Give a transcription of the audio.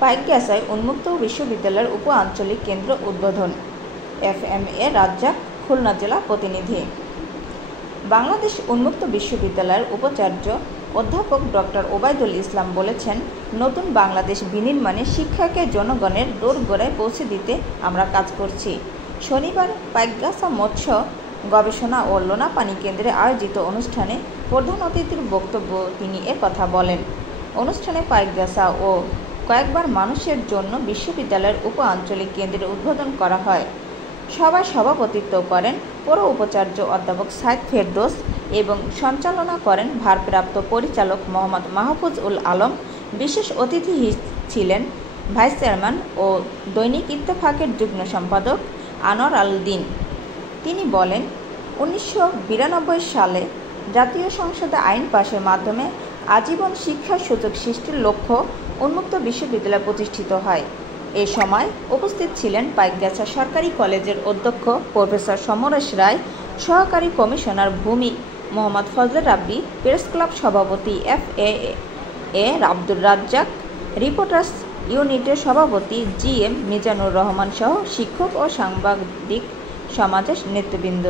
পাইকগাছায় উন্মুক্ত বিশ্ববিদ্যালয়ের উপ আঞ্চলিক কেন্দ্র উদ্বোধন। FMA রাজ্জাক, খুলনা জেলা প্রতিনিধি। বাংলাদেশ উন্মুক্ত বিশ্ববিদ্যালয়ের উপাচার্য অধ্যাপক ডক্টর ওবায়দুল ইসলাম বলেছেন, নতুন বাংলাদেশ বিনির্মাণে শিক্ষাকে জনগণের দোরগোড়ায় পৌঁছে দিতে আমরা কাজ করছি। শনিবার পাইকগাছা মৎস্য গবেষণা ও লোনা পানি কেন্দ্রে আয়োজিত অনুষ্ঠানে প্রধান অতিথির বক্তব্য তিনি কথা বলেন। অনুষ্ঠানে পাইকগাছা ও কয়েকবার মানুষের জন্য বিশ্ববিদ্যালয়ের উপ আঞ্চলিক কেন্দ্রের উদ্বোধন করা হয়। সভায় সভাপতিত্ব করেন পৌর উপাচার্য অধ্যাপক সাইদ ফেরদৌস এবং সঞ্চালনা করেন ভারপ্রাপ্ত পরিচালক মোহাম্মদ মাহফুজ উল আলম। বিশেষ অতিথি ছিলেন ভাইস চেয়ারম্যান ও দৈনিক ইত্তেফাকের যুগ্ম সম্পাদক আনোয়ার আল দিন। তিনি বলেন, 1992 সালে জাতীয় সংসদে আইন পাশের মাধ্যমে আজীবন শিক্ষার সুযোগ সৃষ্টির লক্ষ্য উন্মুক্ত বিশ্ববিদ্যালয় প্রতিষ্ঠিত হয়। এ সময় উপস্থিত ছিলেন পাইকগাছা সরকারি কলেজের অধ্যক্ষ প্রফেসর সমরেশ রায়, সহকারী কমিশনার ভূমি মোহাম্মদ ফজলে রাব্বি, প্রেস ক্লাব সভাপতি FAA আব্দুর রাজ্জাক, রিপোর্টার্স ইউনিটের সভাপতি GM মিজানুর রহমান সহ শিক্ষক ও সাংবাদিক সমাজের নেতৃবৃন্দ।